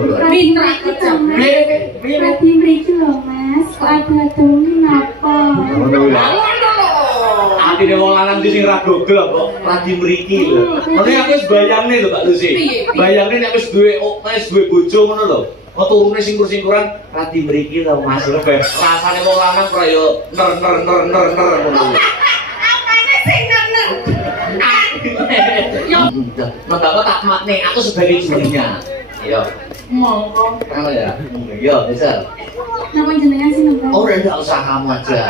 Pinter kerja. Lagi mriki lho Mas, kok adu-adu napa? Atine wong lanang iki sing ra gogol kok lagi mriki lho. Mene aku wis bayangne lho Pak Lucy. Bayangne nek wis duwe bojo ngono lho. Kok turune singkur-singkuran radi mriki lho Mas. Rasane wong lanang kok ya ner ngono. Apane sing ner? Yo, mengapa tak makne aku sebagai istrinya. Yo. Monggo. Kamu ya? Yo, bisa. Nama jenengan sih napa? Oh, udah enggak usah kamu aja.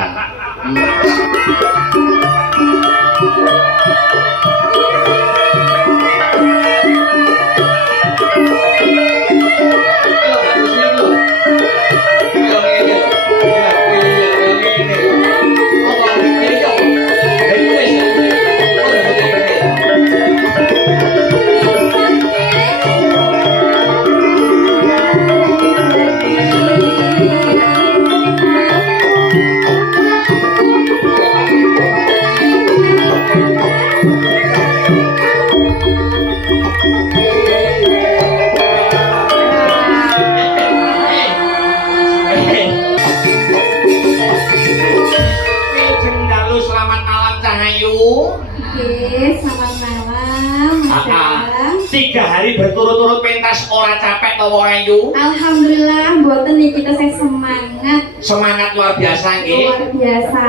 Selamat malam, Mas Dadang. 3 hari berturut-turut pentas ora capek to wong ayu. Alhamdulillah, mboten niki kita saya semangat. Semangat luar biasa nggih. Luar biasa.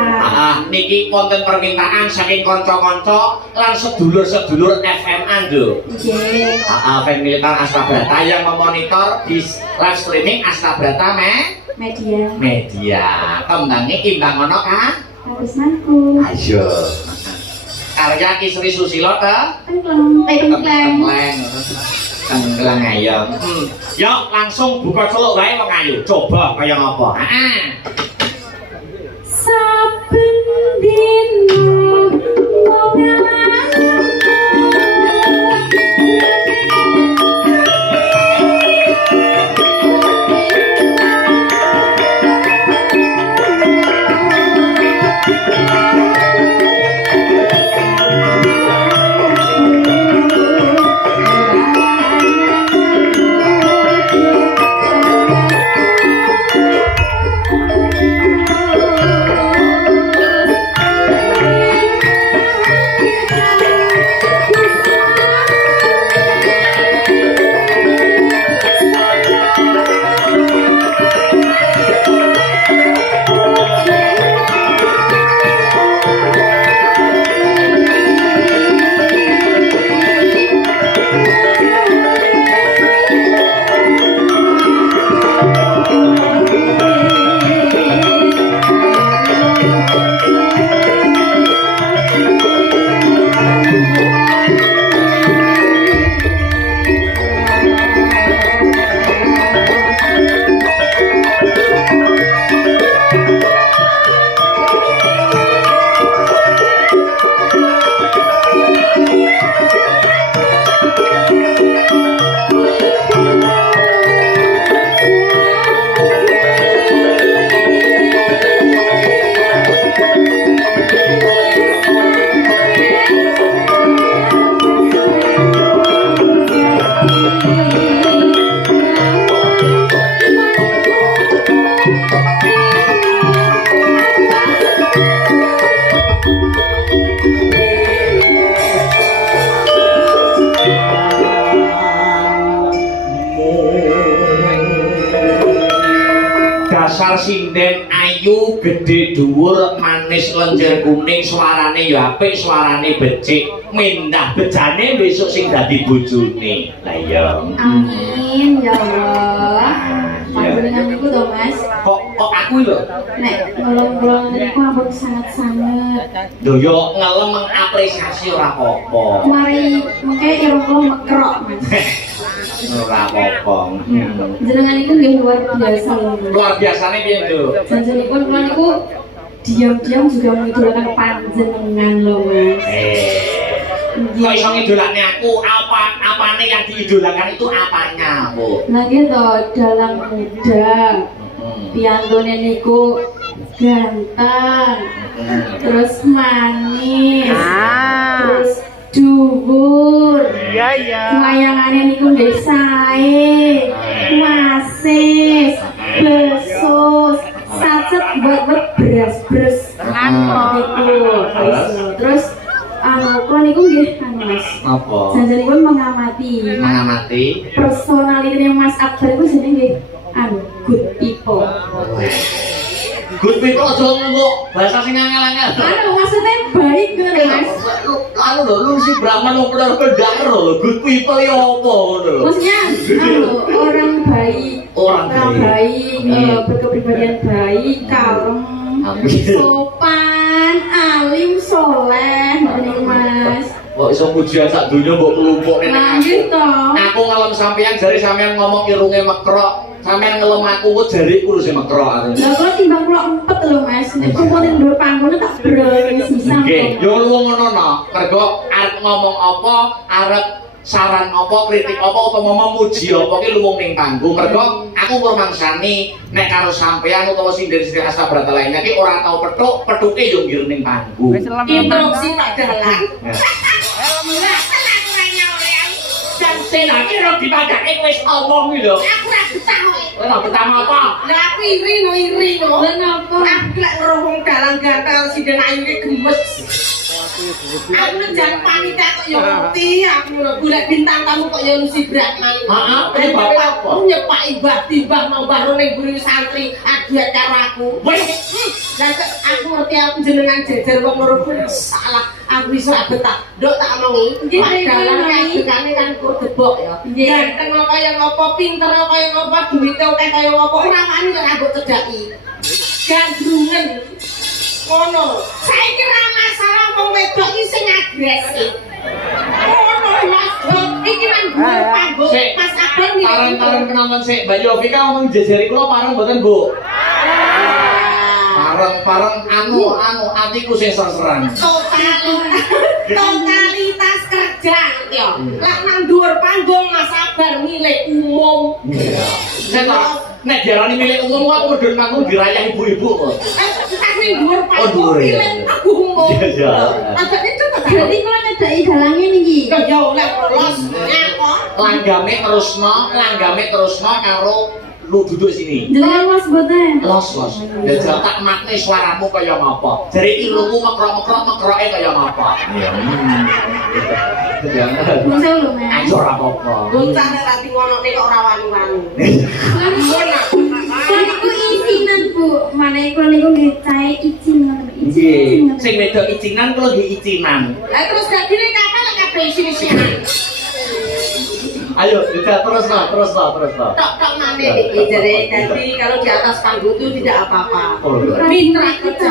Niki wonten permintaan saking kanca-kanca lan sedulur-sedulur FM Ando. Nggih. Fan Militan Astabrata yang memonitor di live streaming Astabrata media. Tembange imbang ngono kan? Harus mantu. Ayo. Karya Ki Sri Susilo Tengkleng. Tengkleng ayo. Yuk langsung buka celuk wae wong ayu. Coba kaya ngapa? Saben dino wong Dasar sinden ayu gede dhuwur manis lenjer kuning suarane ya apik suarane becik mindah bejane besok sing dadi bojone lah iya amin ya Allah. Panjenengan niku to Mas. Kok aku lho Nek ngelong-ngelong niku ampun sangat-sangat. lho yo ngelem mengapresiasi ora apa-apa. Mari mengke irung kula mekrok Mas. Ora apa-apa. Jenengan niku nggih luar biasa lho. Luar biasane piye, Nduk? Janjenipun kula niku diam-diam juga mengidolakan panjenengan lho Mas. Kok iso ngidolakne aku? Apane yang diidolakan itu apanya, Bu? Nah gitu, dalam muda piantone niku ganteng, terus manis, terus dhuwur. Iya. Wayangane niku nggih sae. pengantinnya Mas Akbar itu jenenge good people. Good people aja ngomong bahasa sing angel-angel. Maksudnya baik kan Mas? Lu si Brahman mau bener-bener lho, good people ya apa ngono lho. Maksudnya orang baik, Orang baik, berkepribadian baik, kalem, sopan, alim, soleh, nih Mas. Kok iso pujian sak donya mbok kelumpuk Nah gitu. Aku ngelem sampean jare sampean ngomong irunge mekrok. Sampean ngelem aku kok jariku sing mekrok. Lah kok timbang kula empet lho Mas. Nek kumpulin ndur panggone tak brengis bisa. Oke, yo lu ngono no. Mergo arep ngomong apa, arep saran apa, kritik apa utawa muji apa ki luwung ning panggung. Mergo aku murmangsani nek karo sampean utawa sindir-sindir Astabrata lainnya ki ora tau petuke yo ngir ning panggung. Instruksi tak dalan. Dan senake ora dipadake wis omong iki lho. Aku ora betah kok. Ora betah apa? Lah aku iri no. Lah napa? Aku lek ngerung dalang gatal sinden ayu ki gemes. Aku nang panitia kok yo ngerti, aku lho golek bintang tamu kok yo si Brahman. Heeh, bapak apa? Nyepaki mbah timbah mau baru ning guru santri aduh karo aku. Wis. Lah aku ngerti aku jenengan jejer wong loro salah. Aku iso betah. Nduk tak omongi. Dalang kadekane kan kur debok ya. Ganteng kaya ngopo, pinter kaya ngopo, duwite akeh kaya ngopo, ora wani kok nganggo cedhaki. Gandrungen. Ngono. Saiki ra masalah wong wedok iki sing agresif. Ngono Mas. Iki nang dhuwur panggung. Mas Abang iki. Parang penonton sik, Mbak Yovika ngomong jejeri kula parang mboten, Bu. Parang anu atiku sing serseran. Totalitas kerja ya. Lah nang dhuwur panggung Mas Abang milik umum. Saya nek diarani milik umum aku medhun panggung dirayah ibu-ibu kok. Tak ning dhuwur panggung milik aku umum. Iya. Agak itu kok. Jadi kalau nyedaki dalangnya niki. Ya oleh los ngapa? Langgame terusno karo lu duduk sini. Jadi Mas boten. Los. Ya tak makne suaramu kaya ngapa. Jare irungmu mekrok-mekrok kaya ngapa. Iya. Bisa lho Mas. Aja ora apa-apa. Bocah nek ra ngono nek ora wani-wani. Kan iku isinan Bu. Mana iku niku nggih cae icin ngoten. Nggih, sing wedok icinan kula nggih icinan. Lah terus dadine kapan lek kabeh isi-isian. Ayo, kita terus lah. Tok maneh iki jare dadi kalau di atas panggung itu tidak apa-apa. Oh, Mitra kerja.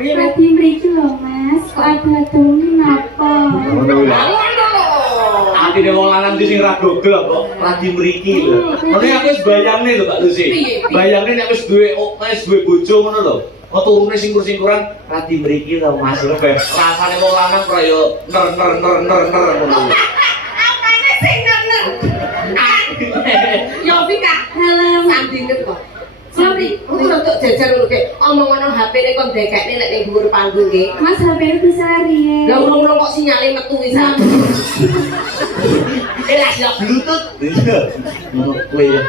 piye? Lagi mriki lho Mas. Kok ada dongeng napa? Atine wong lanang iki sing ra dogel kok lagi mriki lho. Mene aku wis bayangne lho Pak Lucy. Bayangne nek wis duwe bojo ngono lho. Kok turune singkur-singkuran lagi mriki lho Mas. Rasane wong lanang kaya yo ner ngono. Apane sing nener? Yo Vika, Halo. sandinget kok. Sorry, aku rodok jajar lho kek omong-omong HP-ne kon dekekne nek ning dhuwur panggung nggih. Mas HP bisa riye. Lah urung-urung kok sinyale metu wis. Lah ya bluetooth. Iya. Ngono kuwi ya.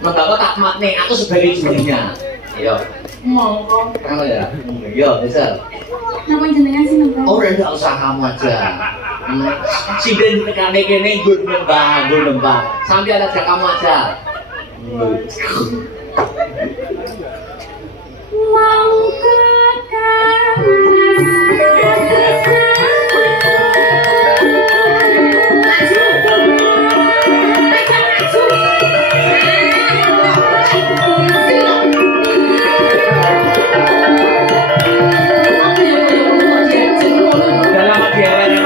Mengapa tak makne aku sebagai jurinya. Ayo. Monggo. Kamu ya. Yo, bisa. Nama jenengan sih Mbak? Oh, udah usah kamu aja. Sinden tekane kene nggon nembah. Sampai ada kamu aja. Dalam diaran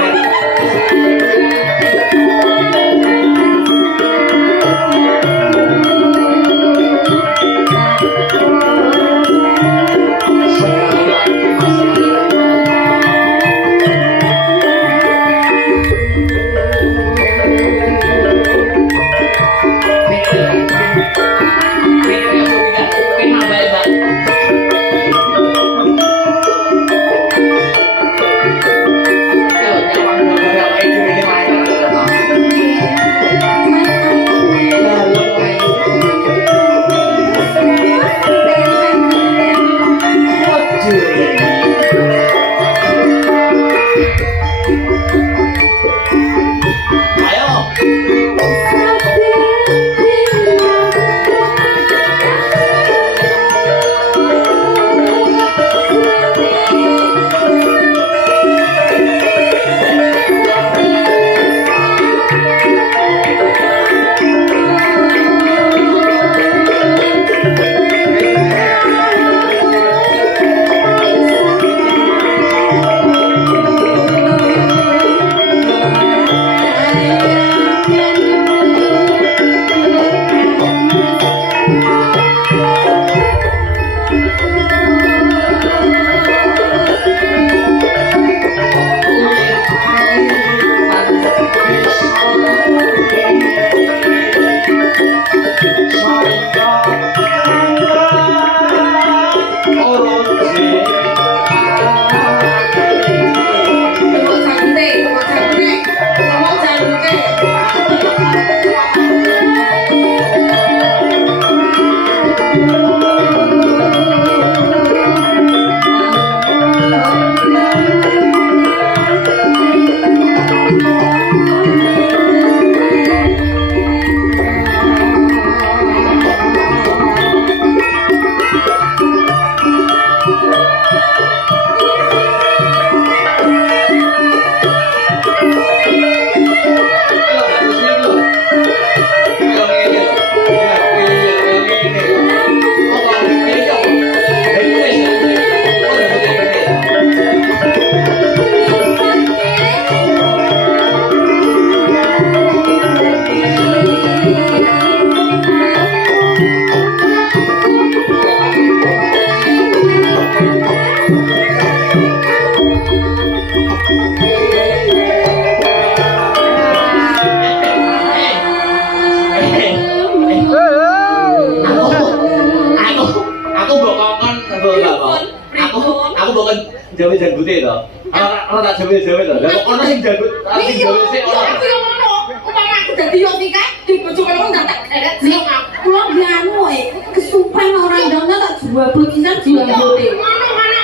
jawe janggute to. Ora tak jawe-jawe to. Lah kok ono sing janggut, sing jawe sik ono. Aku yo ngono. Umpama aku dadi Yovika, di bojo kono ndak tak geret sih aku. Kulo nganu kesupen orang dana tak jual pisan janggote. Ngono mana.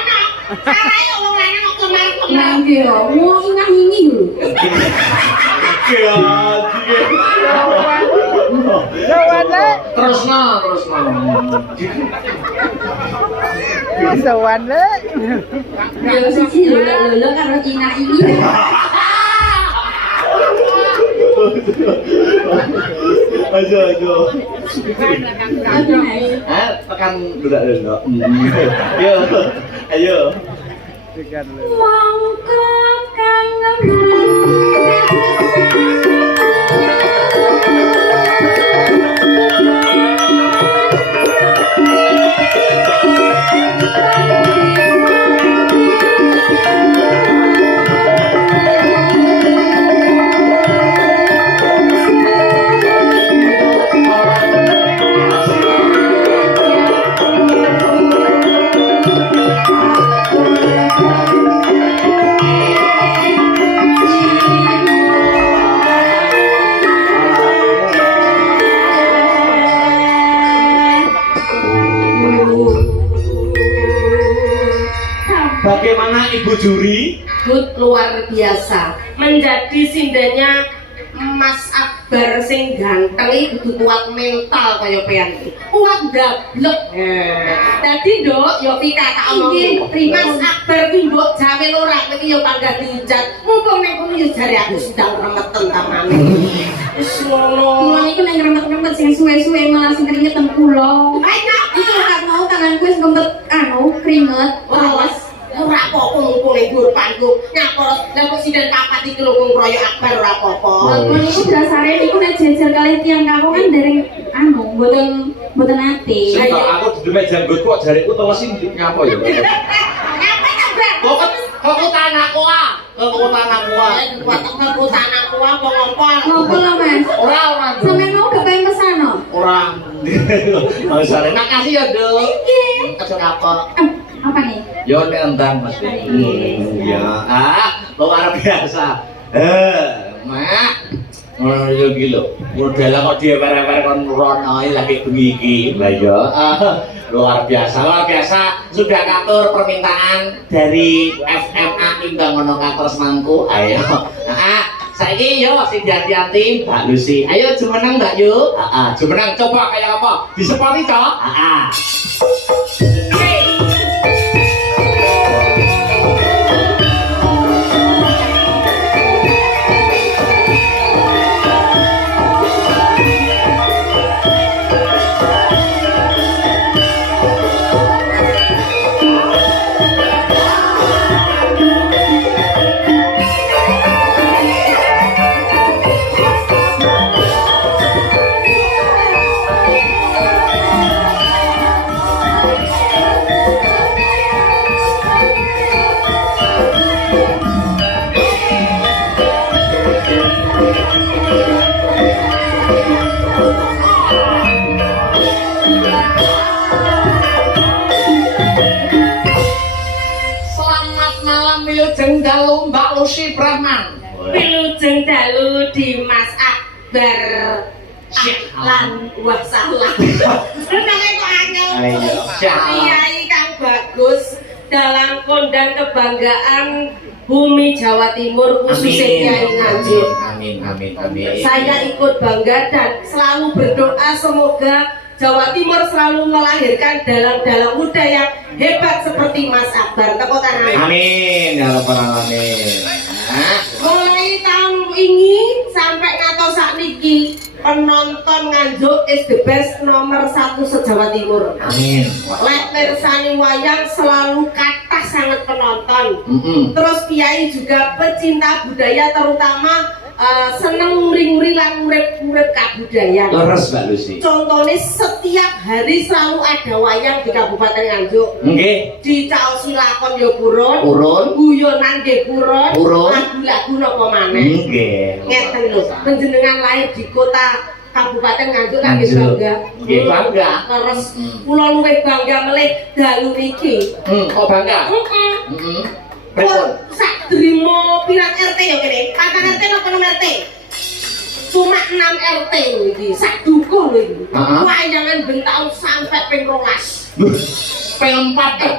Karae wong lanang kok kemar-kemar. Nangge yo, wong ingah-ingi lho. Ya, terusno. Ya siji lho karo ingah-ingi. Ayo. Aduh. Tekan ndelok. Ayo. Mongko kang Bagaimana Ibu Juri? Good, luar biasa. Menjadi sindanya Mas Akbar sing ganteng iki kudu kuat mental kaya pean iki. Kuat dablek. Dadi nduk Yovika tak omongke. Mas Akbar ki mbok jawe ora kowe iki ya panggah diucat. Mumpung ning kono ya jare aku sedang remeten tamane. Wis ngono. Mulang iku nek remet-remet sing suwe-suwe malah sing keringet teng kula. Ayo, Iki lho kan mau tanganku wis ngempet keringet. awas. Ora apa-apa mumpung ning dhuwur panggung. Nyapor, lha kok sinden papat iki lho wong kroyok Akbar ora apa-apa. Mun iku dasare niku nek jejer kalih tiyang kawung kan dereng mboten ate. Sing kok aku didemek janggutku kok jareku to sing nyapa ya. Ngapain Akbar? Kok tanahku ah. Kok tanahku ah. Kuat aku tanahku apa ngompol. Ngopo lho Mas? Ora. Sampeyan mau kepengen pesano? Ora. Masare makasih ya, Dok. Nggih. Kesuk apa? Apa nih? Yo nentang Mas. Ya, luar biasa. Mak. Ngono yo iki lho. Model kok diewer-ewer kon rono lagi bengi iki. Lah ya. Luar biasa. Sudah ngatur permintaan dari FMA Imbang ngono katresmanku. Ayo. Saiki yo sing hati-hati Mbak Lucy. Ayo jumeneng Mbak Yu. Jumeneng coba kayak apa? Disepoti to? Wilujeng dalu Mbak Lucy Brahman. Wilujeng dalu di Mas Akbar lan wasalah. Renange kok angel. Kiai kang bagus dalam kondang kebanggaan bumi Jawa Timur khususnya Kiai Nganjuk. Amin. Saya ikut bangga dan selalu berdoa semoga Jawa Timur selalu melahirkan dalang-dalang muda yang hebat seperti Mas Akbar. Tepuk tangan. Amin ya rabbal alamin. Mulai tahun ini sampai ngantos sakniki penonton Nganjuk is the best nomor 1 se-Jawa Timur. Amin. Lek mirsani wayang selalu kathah sangat penonton. Terus kiai juga pecinta budaya terutama seneng nguri-nguri lan urip-urip kabudayan. Leres Mbak Lucy. Contohnya setiap hari selalu ada wayang di Kabupaten Nganjuk. Nggih. Di caosi lakon ya purun. Guyonan nggih purun. Lagu-lagu napa maneh. Nggih. Ngeten lho. Panjenengan lahir di kota Kabupaten Nganjuk kan nggih bangga. Nggih bangga. Terus kula luwih bangga melih dalu niki. Kok bangga? Pripun? Sak drimo pirang RT ya kene. Patang RT napa 6 RT? Cuma 6 RT lho iki. Sak dukuh lho iki. Wayangan bentang sampai ping 12. Ping 4 ta?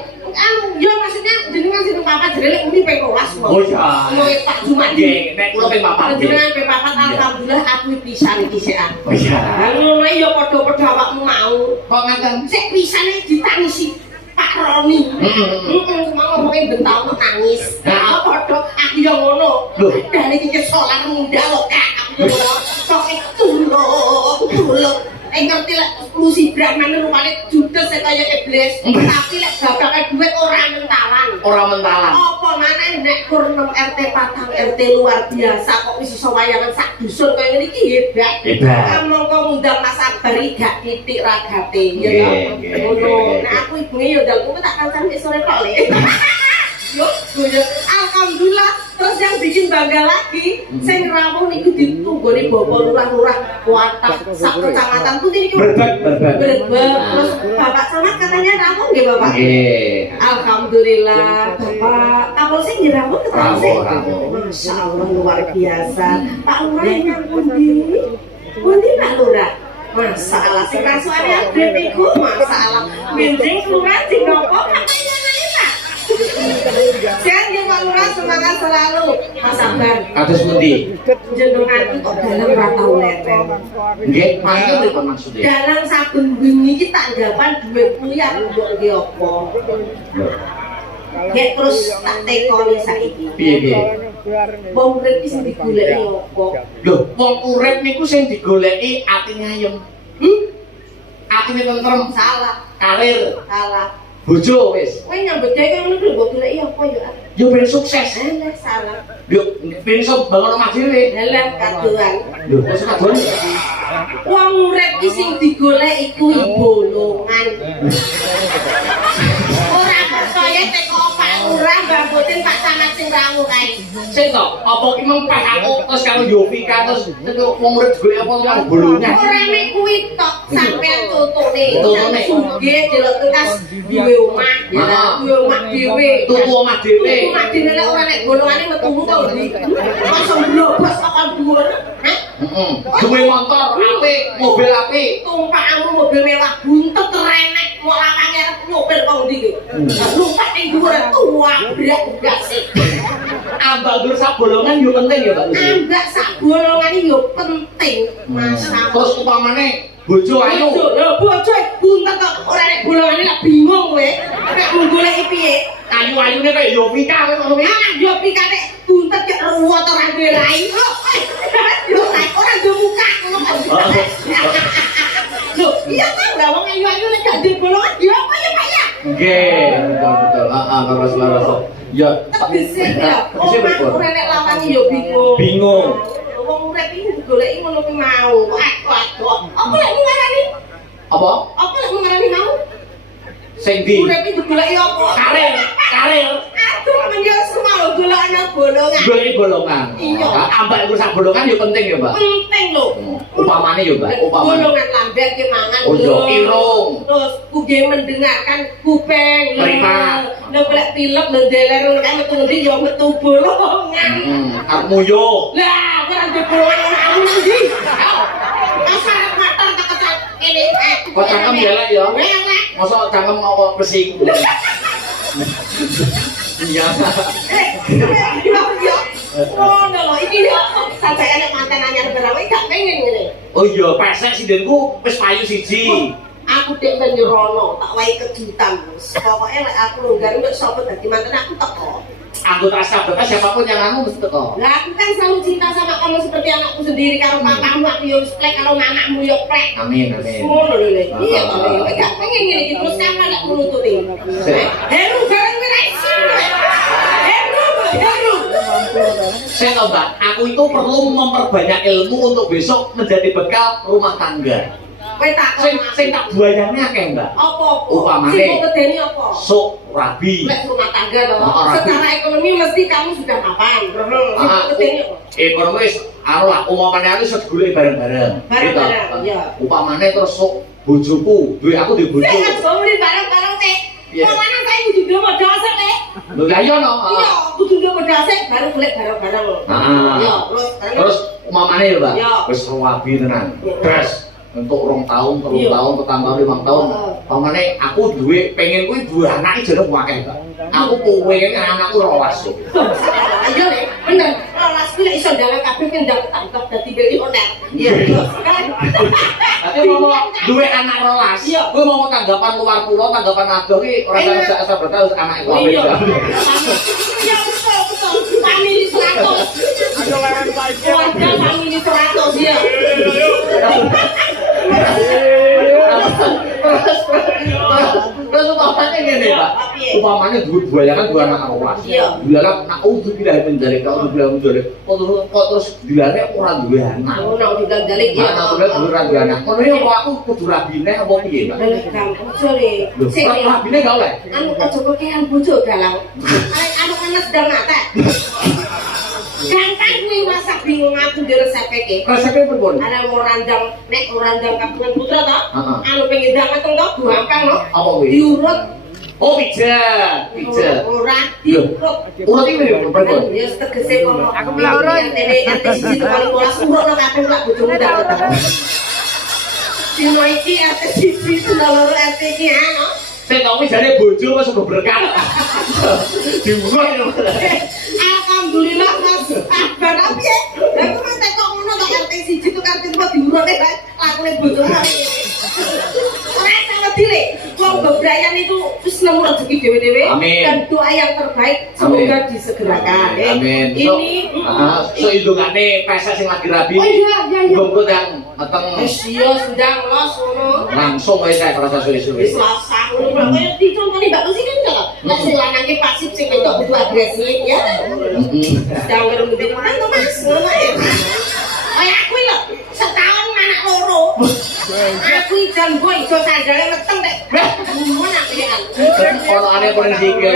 Ya maksudnya jenengan sing papat jelek uni ping 12. Oh iya. Ngono Pak Jumadi. Nggih, nek kula ping 4. Jenengan ping papat alhamdulillah aku pisan iki sik. Oh iya. Ngono ya padha-padha awakmu mau. Kok ngaten? Sik pisane ditangisi Pak Roni. Cuma ngomongin bentang nangis. Nah, padha aku ya ngono. Dari iki solar muda lho Kak. Aku ngono. Kok tulung. Ngerti lek Lucy Brahman rupane judes kaya iblis. Tapi lek babakan duit ora mentalan. Ora mentalan. Apa maneh nek kur 6 RT patang RT luar biasa kok wis iso wayangan sak dusun kaya ngene iki hebat. Hebat. Mongko ngundang Mas Abari gak titik ragate ya to. Nggih, Ngono. nggih. Nek aku ibune ya ndang tak kancane sore kok le. Yo, alhamdulillah terus yang bikin bangga lagi sing rawuh niku ditunggone bapak lurah-lurah kuatak sak kecamatan putih niku Berbek. terus bapak sama katanya rawuh nggih bapak Nggih. alhamdulillah bapak kapolsek nggih rawuh ketemu sih Rawuh. Masya Allah luar biasa Pak Lurah yang pundi Pak Lurah masalah sing rasuane update iku masalah mending lurah sing nopo katanya Pak sehat ya Pak Lurah, semangat selalu Mas Sabar Kados pundi? jenengan itu kok dalam ratau lereng Nggih, maksudnya pripun maksudnya? dalam saben bengi iki tanggapan duit kuliah mbok nggih apa Nggih terus tak tekoni saiki Piye? wong urip iki sing digoleki apa Lho, wong urip niku sing digoleki atine ayem. Atine tentrem, salah karir, bojo wis. kowe nyambut gawe ngono kuwi mbok goleki apa ya Yo ben sukses. salah Yo ben iso bangun omah dhewe. dalam kaduan Lho, wis kadon. wong urip iki sing digoleki kuwi bolongan ora percaya teko Pak Lurah Mbak Botin Pak Camat sing rawuh kae Sing to, apa ki mempeh aku terus karo Yovika terus wong urip golek apa karo bolongan. ora mek kuwi tok sampean tutune Tutune. sugih delok tekas duwe omah ya duwe omah dhewe Tuku omah dhewe. omah dhewe lek ora nek bolongane metu kok ndi masa mlobos kok dhuwur hah Heeh. Duwe motor apik, mobil apik. tumpakmu mobil mewah buntut renek mau lapange arep nyopir kok ndi iki numpak ning dhuwur tua brak sih Ambak dur sak bolongan yo penting ya, Pak Lucy. ambak sak bolongan iki yo penting masalah Terus upamane bojo ayu. bojo buntet kok ora nek bolongane lak bingung kowe nek menggoleki piye Ayu-ayune kaya Yovika kowe ngono kuwi. yo pikane buntet kek ruwet ora duwe rai yo ora duwe muka ngono kan lho iya kan lah wong ayu-ayu nek gak duwe bolongan yo apa ya Pak ya Nggih, betul. Heeh, laras. Ya, bisik ya Bisa betul. ora nek lawange yo bingung Bingung. wong urip iki digoleki ngono kuwi mau waduh apa lek ngarani Apa? apa lek ngarani mau Sing di urip iki digoleki apa karir. aduh menjadi semua lo golongan bolongan Goleki bolongan. Iya. Ambak dur sak bolongan yo penting ya, Mbak. penting lho Upamane yo, Mbak. Upamane. golongan lambek ki mangan Oh, lho. iya, irung. Terus kuge mendengarkan kupeng lho. Meripat. Lho golek film lho deler ngono kan metu ndi yo metu bolongan. Arep muyo. Lah, ora ndek bolongan kamu ndi? Asal motor tak kecat ini. Kok cangkem ya, Lek ya? Elek. Mosok cangkem kok pesing. Iya. Yo. Oh, lho iki yo sampai anak mantan anyar berawe gak pengen ngene. Oh iya, pesek sindenku wis payu siji. Aku dek menyerono, tak wae kejutan. Pokoknya lek aku longgar untuk sapa dadi mantan aku teko. Aku tak sabar siapapun yang anu mesti teko. Lah aku kan selalu cinta sama kamu seperti anakku sendiri. Karo papamu aku yo plek, karo mamamu yo plek. Amin. Ngono lho Le. Iya to Le. Gak pengen ngene iki terus sampe lek nuruti. Heru bareng wis iso. Heru. Saya tahu Mbak, aku itu perlu memperbanyak ilmu untuk besok menjadi bekal rumah tangga. Kowe tak Sing tak buayane akeh Mbak. apa-apa. Upamane. Sing kok medeni apa? Sok rabi. Lek rumah tangga to. Oh, rabi. Secara ekonomi mesti kamu sudah mapan. Sing kok medeni apa? Ekonomis, anu lah, umpamane aku iso digoleki bareng-bareng. Bareng-bareng, Gitu. iya. Upamane terus sok bojoku, duwe aku duwe bojo. Saya nggak beli barang-barang teh. Iya. Mau mana saya udah bilang mau dosa teh. Lho ya iya no. Iya, kudu ndek pedase baru golek barang-barang. Heeh. Iya, Terus mamane lho, Mbak. Iya. Wis rabi tenan. Bes. Untuk 2 tahun, 3 Iya. tahun, tetambah 5 tahun. Pamane aku duwe pengen kuwi duwe anak jeneng akeh, Mbak. Aku pengen anakku 12. Ayo le, bener. Rolas kuwi lek iso ndalang kabeh kan ndang tambah dadi milioner. Iya, kan. Tapi mau duwe anak 12. Iya. Kuwi mau tanggapan luar pulau, tanggapan adoh ki ora Enak. asa bertahu anak iku apik. Iya. Iya, betul. Family 100. Keluarga family 100 ya. Terus umpamanya ngene, Pak. Umpamanya duwe bayangan dua anak 12. Iya. Dilarang naudzubillah min dzalik, naudzubillah min dzalik. Kok terus dilarang ora duwe anak. Aku nak didandalik ya. Anak kuwi duwe ora duwe anak. Ngono ya kok aku kudu rabine apa piye, Pak? Sorry. Sing Rabine gak oleh. anu aja kekean bojo galang. Anu anak sedang mate. Gangkan kuwi masak bingung aku di resep iki. Resepnya pripun? Ada mau randang, nek randang kapungan putra toh? Heeh. Anu pengen danget toh gampang no? Apa kuwi? Diurut. Oh, pijat, pijat. Ora diurut. Urut iki pripun? Ya tegese kono. Aku melorot. RT siji kali 12 urut no kabeh lak bojomu danget. Dino iki RT siji loro RT iki anu. Saya tahu jane bojo wis berkah. Diurut lho. Alhamdulillah Mas. Barang piye? Lah kok mate kok ngono kok RT siji tuh RT 2 diurune bae lakune bojomu kali ini. Ora salah dire. Wong bebrayan itu wis nemu rezeki dhewe-dhewe dan doa yang terbaik semoga disegerakan. Amin. Ini So indungane pesek sing lagi rabi. Oh iya iya iya. Bungkut yang mateng Iya sudah los ngono. langsung wae saya kerasa suwe-suwe. Wis lasak ngono kaya dicontoni Mbak Lucy kan to. Nek sing lanang ki pasif sing wedok kudu agresif ya. Sedang ngerembet kan to Mas. Ngono ya. Kayak aku lho, setahun anak loro. Aku jan boy iso sandale meteng nek. Mun aku ya kan. Ono aneh paling sikil.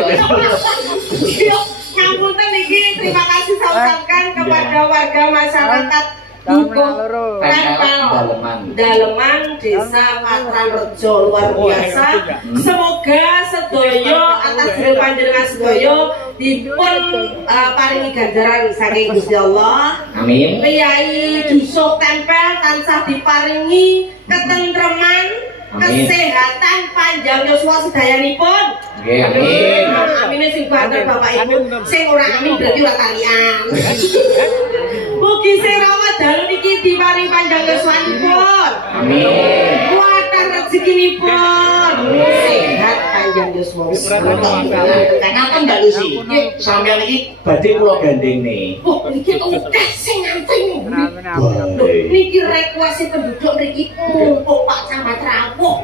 Iya, ngapunten iki terima kasih saya ucapkan kepada warga masyarakat Dukuh Daleman Desa Patran Rejo luar biasa. Semoga sedaya atas jeneng panjenengan sedaya dipun paringi ganjaran saking Gusti Allah. Amin. Priyayi Dusuh Tempel tansah diparingi ketentreman, kesehatan, panjang yuswa sedayanipun. Nggih, amin. Amin sing banter Bapak Ibu. Sing ora amin berarti ora talian. Mugi sing rawat dalu niki diparingi panjang yuswanipun. Amin. Kuatan rezekinipun. Sehat panjang yuswa. Ngaten Mbak Lucy. Sampeyan iki badhe kula gandhengne. Oh, niki akeh sing ngantri. Niki request penduduk niki mumpung Pak Camat rawuh.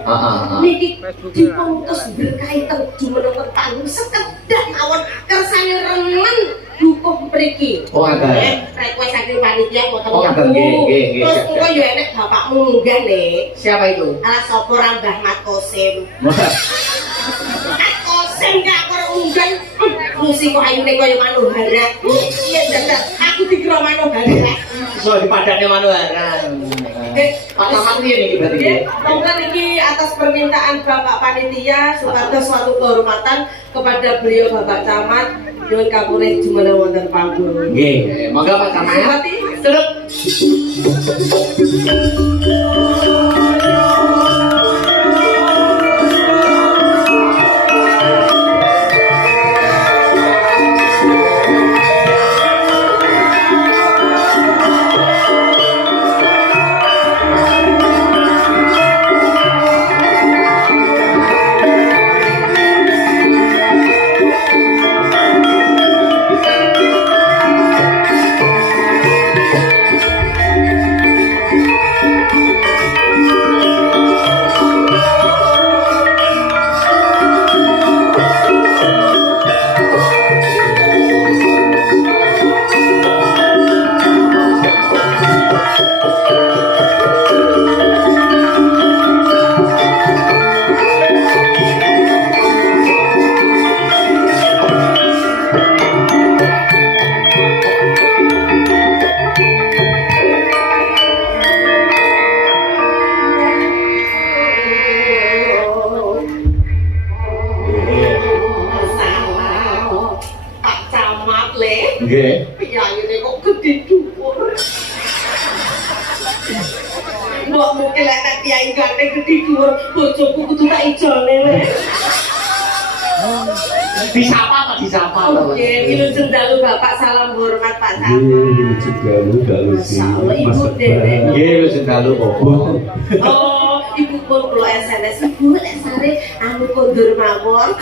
Niki dipuntus berkait jumeneng panggung sekedhap mawon kersane remen dukuh mriki. Oh, ngaten. Request saking panitia mboten Oh, ngaten, nggih, nggih, nggih. Terus engko yo enek bapakmu munggah, Nek. Siapa itu? Ala sapa Rambah Mat Kosim. Mat Kosim gak karo unggan. Lusi kok ayune kaya Manohara. Iya dadak aku dikira Manohara. So dipadane Manohara. Pak Tamat piye niki berarti? Monggo iki atas permintaan Bapak Panitia supados suatu kehormatan kepada beliau Bapak Camat nyuwun kapulih jumeneng wonten panggung. Nggih, monggo Pak Camat. Turut. Nggih. Piyayine kok gede dhuwur. Mbok mungkin lek nek kiai ganteng gede dhuwur, bojoku kudu tak ijone le. Disapa Pak, disapa Pak. Oke, wilujeng dalu Bapak, salam hormat Pak Camat. Wilujeng dalu sih. Masyaallah, Ibu Dede. Nggih, wilujeng dalu Bapak. Oh, Ibu pun perlu SMS. Ibu lek sare anu kondur mawon.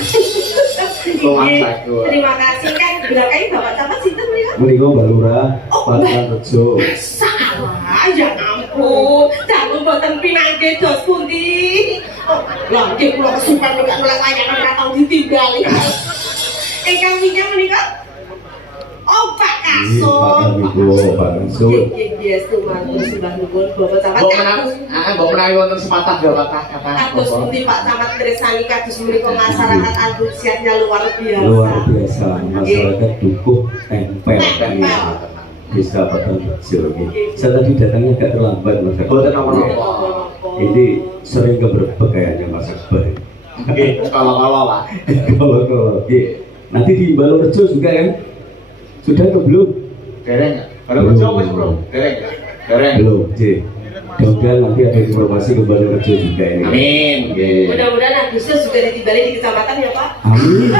Nggih, terima kasih kan. Belakangi Bapak Camat sinten menika? Menika Mbak Lurah, Pak Rejo. Salah, ya ampun. Jamu mboten pinanggih dos pundi. Lah, nggih kula kesupen nek nolak layangan ora tau ditinggali. Ingkang wingi menika Oh, Pak Kasut. Pak Kasut. Nggih, sumanten sembah nuwun Bapak Camat. Mbok menawi wonten sepatah ya kata. Kados pundi Pak Camat tresani kados menika masyarakat antusiasnya luar biasa. Luar biasa, masyarakat Dukuh tempel. Bisa Bapak Kecil. Saya tadi datangnya agak terlambat Mas. Boten apa-apa. Ini sering keberbek kayaknya Mas Akbar. Nggih, kalau Pak. Kalau nanti di Balorejo juga kan? Sudah atau belum? Dereng. Balorejo wis belum? Dereng. Belum, J. Mudah-mudahan nanti ada informasi ke Balorejo juga ini. Amin. Mudah-mudahan Agustus juga ditibali di kecamatan ya Pak. Amin.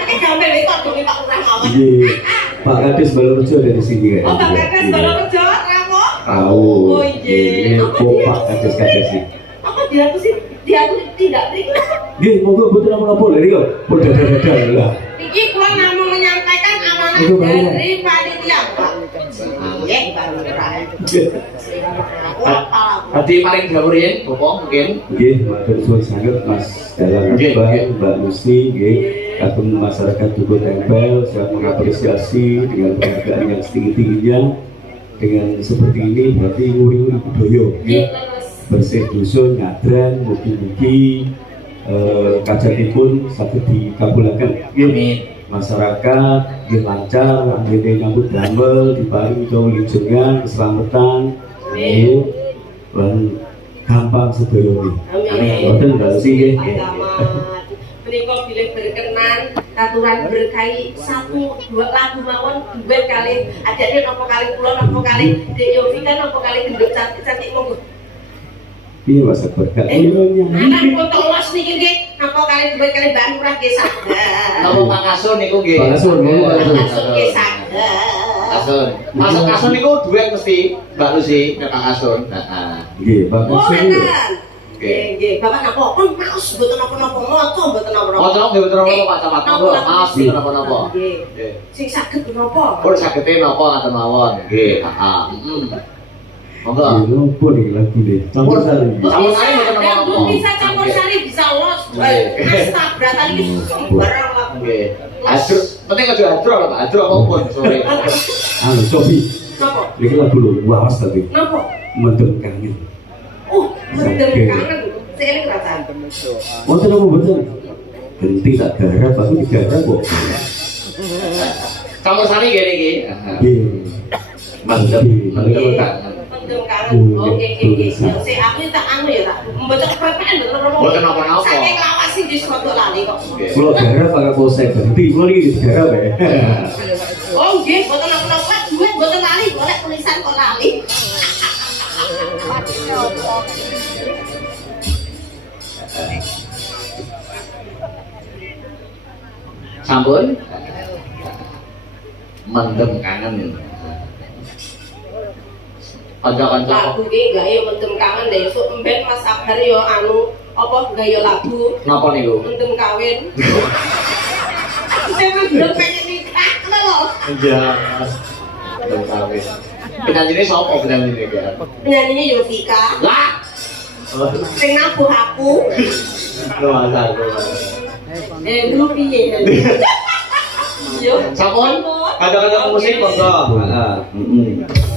Ini gambar itu dong Pak Urang mawon. Iya. Pak Kades Balorejo ada di sini kan? Oh Pak Kades Balorejo, Ramo. Tahu. Oh iya. Ini kok Pak Kades sih. Apa dia tuh sih? Dia tuh tidak beri. Dia monggo betul apa dari kok? Udah lah. Iki kula namung menyampaikan amanah Itu baru. dari panitia Pak. Nggih, baru Tadi paling dawuhin Bapak mungkin. Nggih, matur suwun sanget Mas Dalang Nggih, Akbar, nggih. Mbak Lucy, nggih. Kagum masyarakat Dukuh Tempel sangat mengapresiasi dengan penghargaan yang setinggi-tingginya. Dengan seperti ini berarti nguri-nguri budaya, nggih. Bersih dusun, nyadran, mugi-mugi kajatipun saged dikabulaken. Amin. Masyarakat nggih lancar, anggene nyambut damel, diparingi kawilujengan, keselamatan, nggih. Lan gampang sedaya nggih. Amin. Wonten Mbak Lucy nggih. Menika bilih berkenan aturan berkahi 1-2 lagu mawon duet kali adane napa kali kula napa kali Dek Yovika napa kali gendut cantik-cantik monggo. Piye Mas Akbar? Gak ngono Anak nyanyi. foto los niki nggih napa kali duet kali Mbak Nurah nggih saged. Napa Pak Kasun niku nggih? Pak Kasun, ngono, Pak Kasun. Langsung nggih saged. Kasun. Masuk Kasun niku duet mesti Mbak Lucy karo Pak Kasun. Heeh. Nggih, Pak Oh, Kasun. ngeten. Nggih, Bapak napa pun maos mboten napa-napa moto mboten napa-napa. Moco nggih betul napa Pak Camat. Maaf nggih napa-napa. Nggih. Nggih. Sing saged menapa? Pun sagete napa ngaten mawon. Nggih, heeh. Monggo. Nggih, nopo nih lagu nih? Campur sari. Campur sari mboten napa-napa. Bisa campur sari, bisa los. Nggih. Mas tabratan iki sembarang lah. Nggih. Ajur, penting aja ajur apa Pak? Ajur apa pun sore. Anu, Sofi. Napa? Ini lagu lho, waras tadi. Napa? Mendem kangen. Mendem kangen. Seeling rasane. Wonten apa mboten? Henti tak garap, aku digarap kok. Campur sari ngene iki. Nggih. Mantep. Mantep Pak. Mendem kangen. Oke, nggih. Sik aku tak anu ya, tak. Mbocok pepen lho napa. Mboten napa-napa. Saking lawas sing disroto lali kok. Kula garap pakai polsek berhenti, kula iki digarap ya. Oh nggih, mboten napa-napa, duit mboten lali, golek tulisan kok lali. Sampun. Mendem kangen. Kanca-kanca. Lagu iki gawe mendem kangen deh, esuk mbek Mas Akbar yo anu apa gawe lagu Napa niku? mendem kawin. Saya belum pengen nikah lho. Iya. Mendem kawin. Penyanyi sapa penyanyi iki? Penyanyinya Yovika. Lah. Sing nabuh aku. Lho asal. Lu piye? Yo. Sampun. Kanca-kanca musik monggo. Heeh.